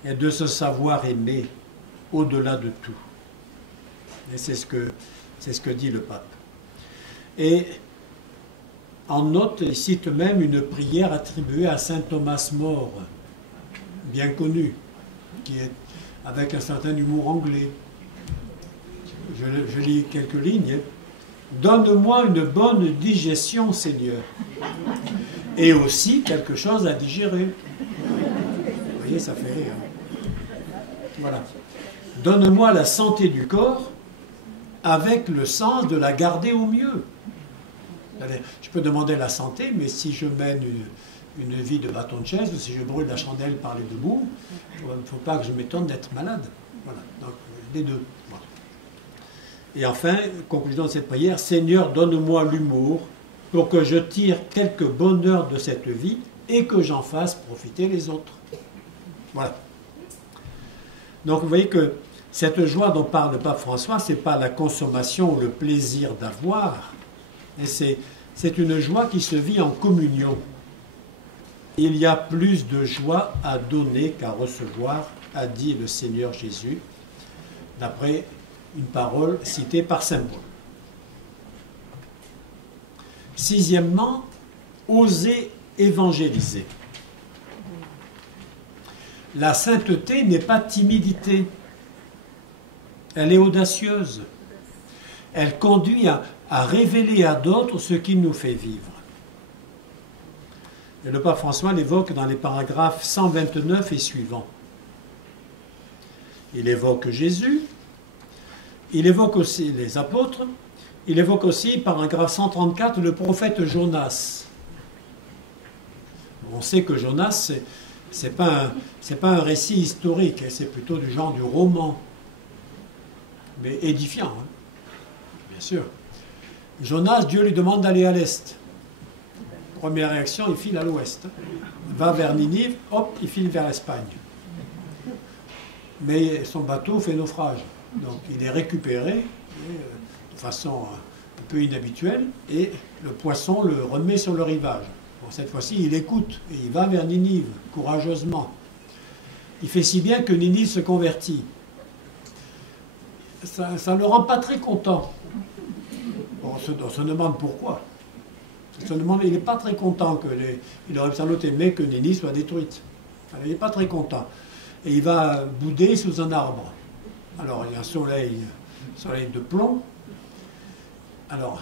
et de se savoir aimer au-delà de tout. Et c'est ce que dit le pape. Et en note, il cite même une prière attribuée à saint Thomas More, bien connu, qui est avec un certain humour anglais. Je lis quelques lignes. Donne-moi une bonne digestion, Seigneur, et aussi quelque chose à digérer. Vous voyez, ça fait rire. Voilà. Donne-moi la santé du corps avec le sens de la garder au mieux. Je peux demander la santé, mais si je mène une vie de bâton de chaise, ou si je brûle la chandelle par les deux bouts, il ne faut pas que je m'étonne d'être malade. Voilà. Donc, les deux. Voilà. Et enfin, conclusion de cette prière, Seigneur, donne-moi l'humour pour que je tire quelque bonheur de cette vie et que j'en fasse profiter les autres. Voilà. Donc vous voyez que cette joie dont parle le pape François, ce n'est pas la consommation ou le plaisir d'avoir, et c'est une joie qui se vit en communion. Il y a plus de joie à donner qu'à recevoir, a dit le Seigneur Jésus, d'après une parole citée par saint Paul. 6e, oser évangéliser. La sainteté n'est pas timidité, elle est audacieuse. Elle conduit à révéler à d'autres ce qui nous fait vivre. Et le pape François l'évoque dans les paragraphes 129 et suivants. Il évoque Jésus, il évoque aussi les apôtres, il évoque aussi, paragraphe 134, le prophète Jonas. On sait que Jonas, c'est pas un récit historique, c'est plutôt du genre du roman, mais édifiant, hein, bien sûr. Jonas, Dieu lui demande d'aller à l'est. Première réaction, il file à l'ouest. Va vers Ninive, hop, il file vers l'Espagne. Mais son bateau fait naufrage. Donc il est récupéré de façon un peu inhabituelle et le poisson le remet sur le rivage. Bon, cette fois-ci, il écoute et il va vers Ninive, courageusement. Il fait si bien que Ninive se convertit. Ça ne le rend pas très content. Bon, on se demande pourquoi. Il n'est pas très content il aurait sans doute aimé que Ninive soit détruite. Alors, il n'est pas très content. Et il va bouder sous un arbre. Alors, il y a un soleil de plomb. Alors,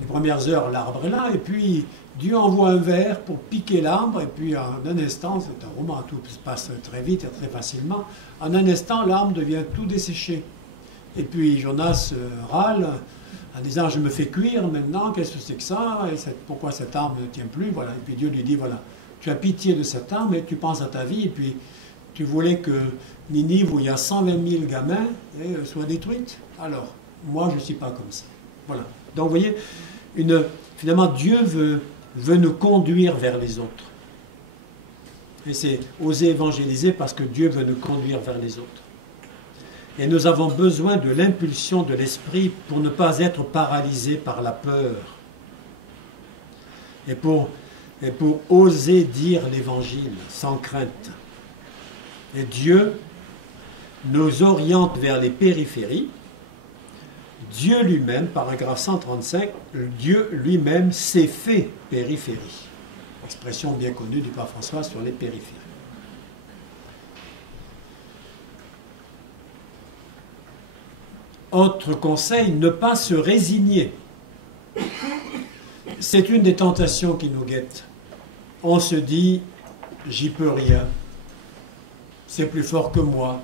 les premières heures, l'arbre est là, et puis Dieu envoie un ver pour piquer l'arbre, et puis en un instant, c'est un roman, tout se passe très vite et très facilement, en un instant, l'arbre devient tout desséché. Et puis Jonas râle en disant, je me fais cuire maintenant, qu'est-ce que c'est que ça, et pourquoi cet arbre ne tient plus, voilà. Et puis Dieu lui dit, voilà, tu as pitié de cet arbre, et tu penses à ta vie, et puis tu voulais que Ninive, où il y a 120 000 gamins, soit détruite. Alors, moi, je ne suis pas comme ça. Voilà. Donc, vous voyez, finalement, Dieu veut nous conduire vers les autres. Et c'est oser évangéliser parce que Dieu veut nous conduire vers les autres. Et nous avons besoin de l'impulsion de l'esprit pour ne pas être paralysés par la peur. Et pour oser dire l'évangile sans crainte. Et Dieu nous oriente vers les périphéries. Dieu lui-même, paragraphe 135, Dieu lui-même s'est fait périphérie. Expression bien connue du pape François sur les périphéries. Autre conseil, ne pas se résigner. C'est une des tentations qui nous guette. On se dit, j'y peux rien, c'est plus fort que moi,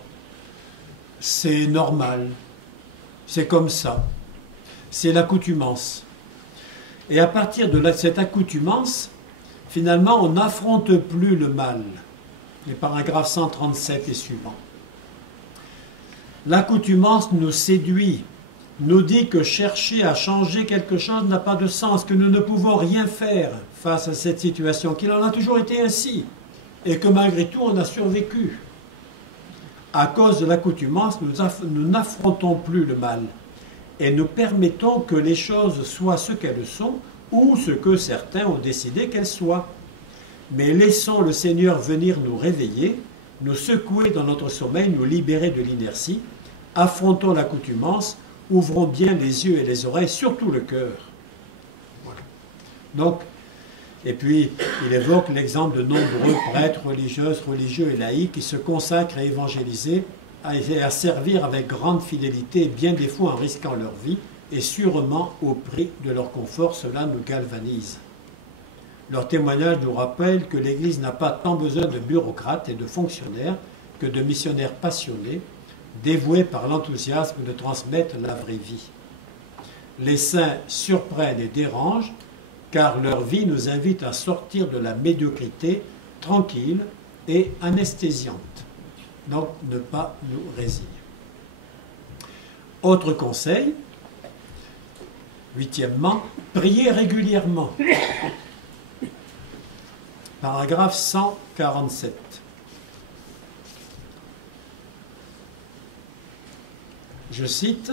c'est normal, c'est comme ça, c'est l'accoutumance. Et à partir de cette accoutumance, finalement, on n'affronte plus le mal. Les paragraphes 137 et suivants. L'accoutumance nous séduit, nous dit que chercher à changer quelque chose n'a pas de sens, que nous ne pouvons rien faire face à cette situation, qu'il en a toujours été ainsi, et que malgré tout on a survécu. À cause de l'accoutumance, nous n'affrontons plus le mal, et nous permettons que les choses soient ce qu'elles sont, ou ce que certains ont décidé qu'elles soient. Mais laissons le Seigneur venir nous réveiller, nous secouer dans notre sommeil, nous libérer de l'inertie, affrontons l'accoutumance, ouvrons bien les yeux et les oreilles, surtout le cœur. Voilà. Donc, et puis, il évoque l'exemple de nombreux prêtres, religieuses, religieux et laïcs qui se consacrent à évangéliser, à servir avec grande fidélité, bien des fois en risquant leur vie, et sûrement au prix de leur confort. Cela nous galvanise. Leur témoignage nous rappelle que l'Église n'a pas tant besoin de bureaucrates et de fonctionnaires que de missionnaires passionnés, dévoués par l'enthousiasme de transmettre la vraie vie. Les saints surprennent et dérangent, car leur vie nous invite à sortir de la médiocrité tranquille et anesthésiante. Donc, ne pas nous résigner. Autre conseil, huitièmement, prier régulièrement. Paragraphe 147. Je cite,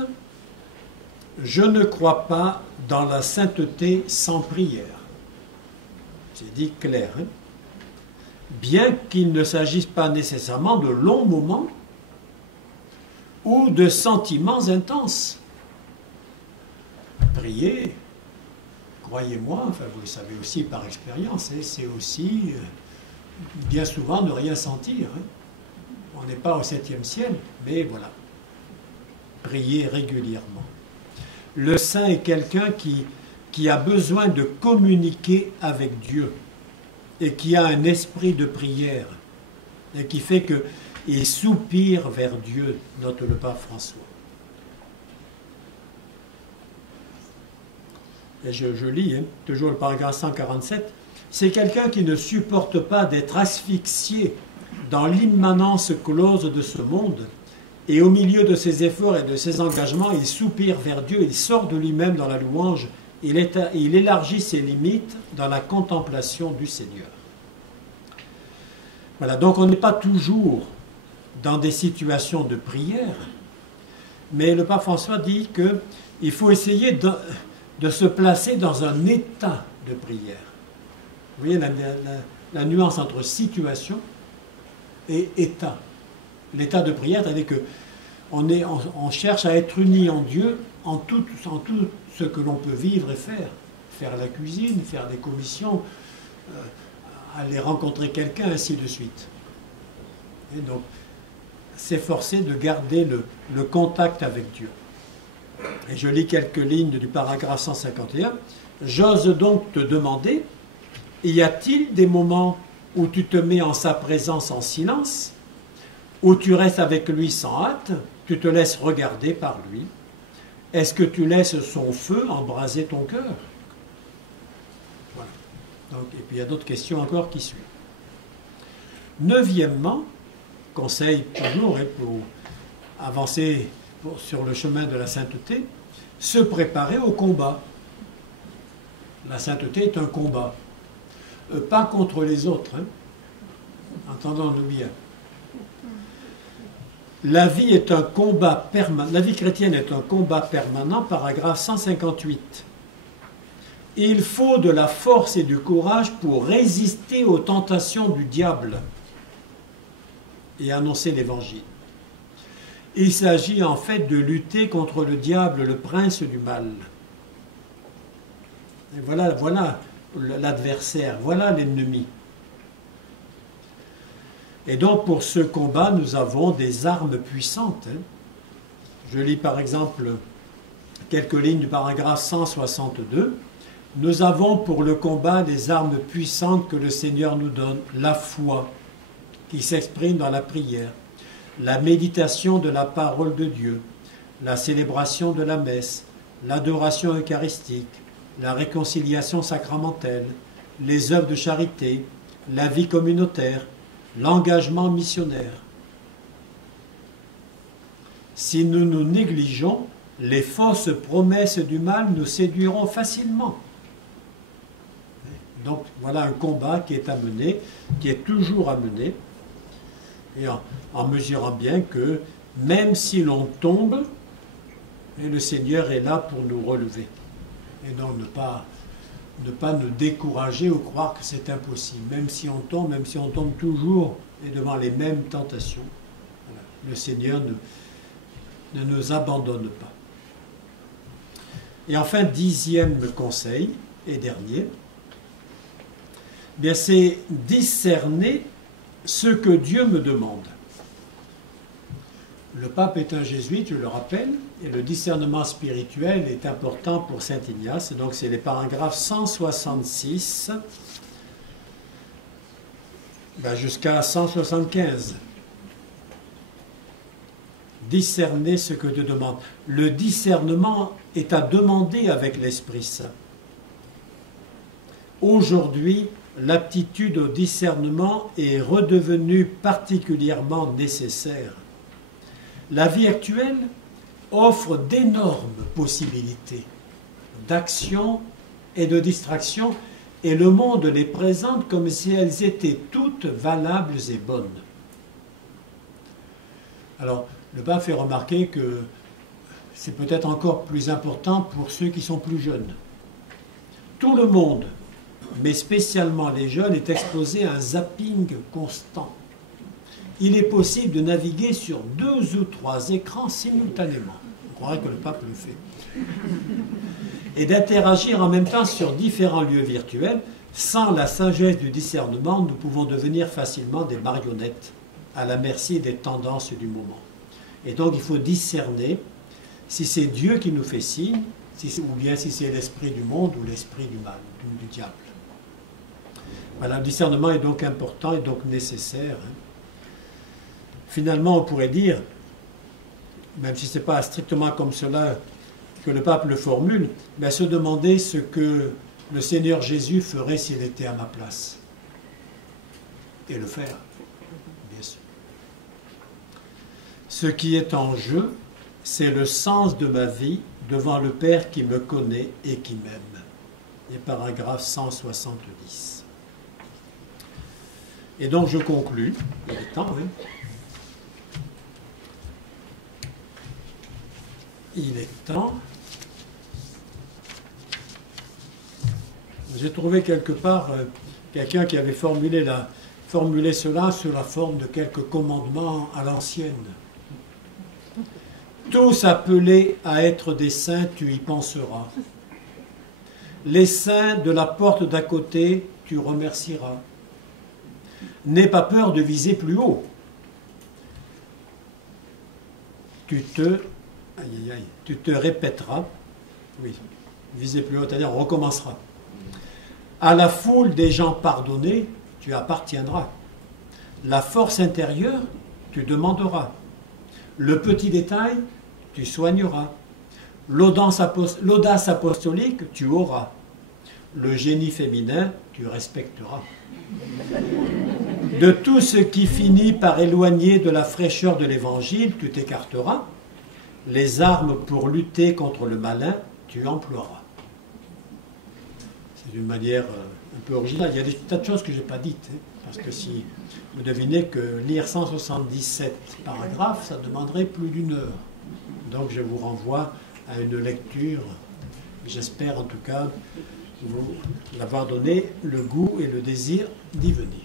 « Je ne crois pas dans la sainteté sans prière. » C'est dit clair. Hein? Bien qu'il ne s'agisse pas nécessairement de longs moments ou de sentiments intenses. Prier, croyez-moi, enfin vous le savez aussi par expérience, c'est aussi bien souvent ne rien sentir. Hein? On n'est pas au 7e ciel, mais voilà. Prier régulièrement. Le saint est quelqu'un qui a besoin de communiquer avec Dieu et qui a un esprit de prière et qui fait qu'il soupire vers Dieu, note le pape François. et je lis, hein, toujours le paragraphe 147, c'est quelqu'un qui ne supporte pas d'être asphyxié dans l'immanence close de ce monde, et au milieu de ses efforts et de ses engagements, il soupire vers Dieu, il sort de lui-même dans la louange, il élargit ses limites dans la contemplation du Seigneur. Voilà, donc on n'est pas toujours dans des situations de prière, mais le pape François dit qu'il faut essayer de se placer dans un état de prière. Vous voyez la nuance entre situation et état. L'état de prière, c'est-à-dire qu'on cherche à être uni en Dieu en tout ce que l'on peut vivre et faire. Faire la cuisine, faire des commissions, aller rencontrer quelqu'un, ainsi de suite. Et donc, s'efforcer de garder le contact avec Dieu. Et je lis quelques lignes du paragraphe 151. J'ose donc te demander, y a-t-il des moments où tu te mets en sa présence en silence, où tu restes avec lui sans hâte, tu te laisses regarder par lui? Est-ce que tu laisses son feu embraser ton cœur? Voilà. Donc, et puis il y a d'autres questions encore qui suivent. Neuvièmement, conseil toujours pour avancer sur le chemin de la sainteté, se préparer au combat. La sainteté est un combat. Pas contre les autres, hein. Entendons-nous bien. La vie est un combat permanent. La vie chrétienne est un combat permanent, paragraphe 158. Il faut de la force et du courage pour résister aux tentations du diable et annoncer l'évangile. Il s'agit en fait de lutter contre le diable, le prince du mal. Et voilà l'adversaire, voilà l'ennemi. Et donc pour ce combat, nous avons des armes puissantes. Hein. Je lis par exemple quelques lignes du paragraphe 162. Nous avons pour le combat des armes puissantes que le Seigneur nous donne, la foi, qui s'exprime dans la prière, la méditation de la parole de Dieu, la célébration de la messe, l'adoration eucharistique, la réconciliation sacramentelle, les œuvres de charité, la vie communautaire, l'engagement missionnaire. Si nous nous négligeons, les fausses promesses du mal nous séduiront facilement. Donc voilà un combat qui est à mener, qui est toujours à mener, et en mesurant bien que même si l'on tombe, le Seigneur est là pour nous relever. Et donc ne pas nous décourager ou croire que c'est impossible. Même si on tombe toujours et devant les mêmes tentations, voilà, le Seigneur ne nous abandonne pas. Et enfin, 10e conseil et dernier, bien c'est discerner ce que Dieu me demande. Le pape est un jésuite, je le rappelle, et le discernement spirituel est important pour saint Ignace. Donc c'est les paragraphes 166 jusqu'à 175. Discerner ce que Dieu demande. Le discernement est à demander avec l'Esprit Saint. Aujourd'hui, l'aptitude au discernement est redevenue particulièrement nécessaire. La vie actuelle offre d'énormes possibilités d'action et de distraction, et le monde les présente comme si elles étaient toutes valables et bonnes. Alors, le pape fait remarquer que c'est peut-être encore plus important pour ceux qui sont plus jeunes. Tout le monde, mais spécialement les jeunes, est exposé à un zapping constant. Il est possible de naviguer sur 2 ou 3 écrans simultanément. On croirait que le pape le fait. Et d'interagir en même temps sur différents lieux virtuels. Sans la sagesse du discernement, nous pouvons devenir facilement des marionnettes à la merci des tendances du moment. Et donc il faut discerner si c'est Dieu qui nous fait signe, ou bien si c'est l'esprit du monde ou l'esprit du mal, du diable. Voilà, le discernement est donc important et donc nécessaire. Finalement, on pourrait dire, même si ce n'est pas strictement comme cela que le pape le formule, mais à se demander ce que le Seigneur Jésus ferait s'il était à ma place. Et le faire, bien sûr. Ce qui est en jeu, c'est le sens de ma vie devant le Père qui me connaît et qui m'aime. Et paragraphe 170. Et donc je conclus. Il est temps, oui. Il est temps. J'ai trouvé quelque part quelqu'un qui avait formulé cela sous la forme de quelques commandements à l'ancienne. Tous appelés à être des saints, tu y penseras. Les saints de la porte d'à côté, tu remercieras. N'aie pas peur de viser plus haut. Tu te répéteras, oui, viser plus haut, c'est-à-dire on recommencera. À la foule des gens pardonnés, tu appartiendras. La force intérieure, tu demanderas. Le petit détail, tu soigneras. L'audace apostolique, tu auras. Le génie féminin, tu respecteras. De tout ce qui finit par éloigner de la fraîcheur de l'Évangile, tu t'écarteras. Les armes pour lutter contre le malin, tu emploieras. C'est d'une manière un peu originale. Il y a des tas de choses que je n'ai pas dites. Parce que si vous devinez que lire 177 paragraphes, ça demanderait plus d'une heure. Donc je vous renvoie à une lecture. J'espère en tout cas vous l'avoir donné le goût et le désir d'y venir.